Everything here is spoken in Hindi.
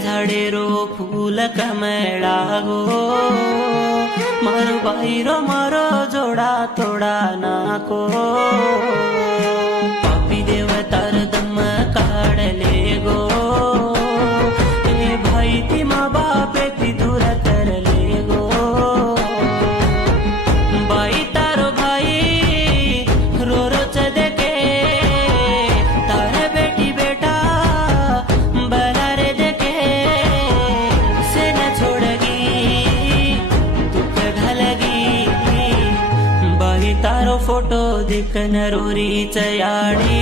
झाड़े रो फूल कमेला गो मारो बाईरो मारो जोड़ा तोड़ा नाको पापी देवतार दम काढले गो ए भाई ती मा बापे ती दूर करले गो बाई तारो भाई रो रो चदके तार बेटी बेटा बला रे देखे से न छोड़गी दुख घलगी बाई तारो फोटो दिख न रोरी चयाड़ी।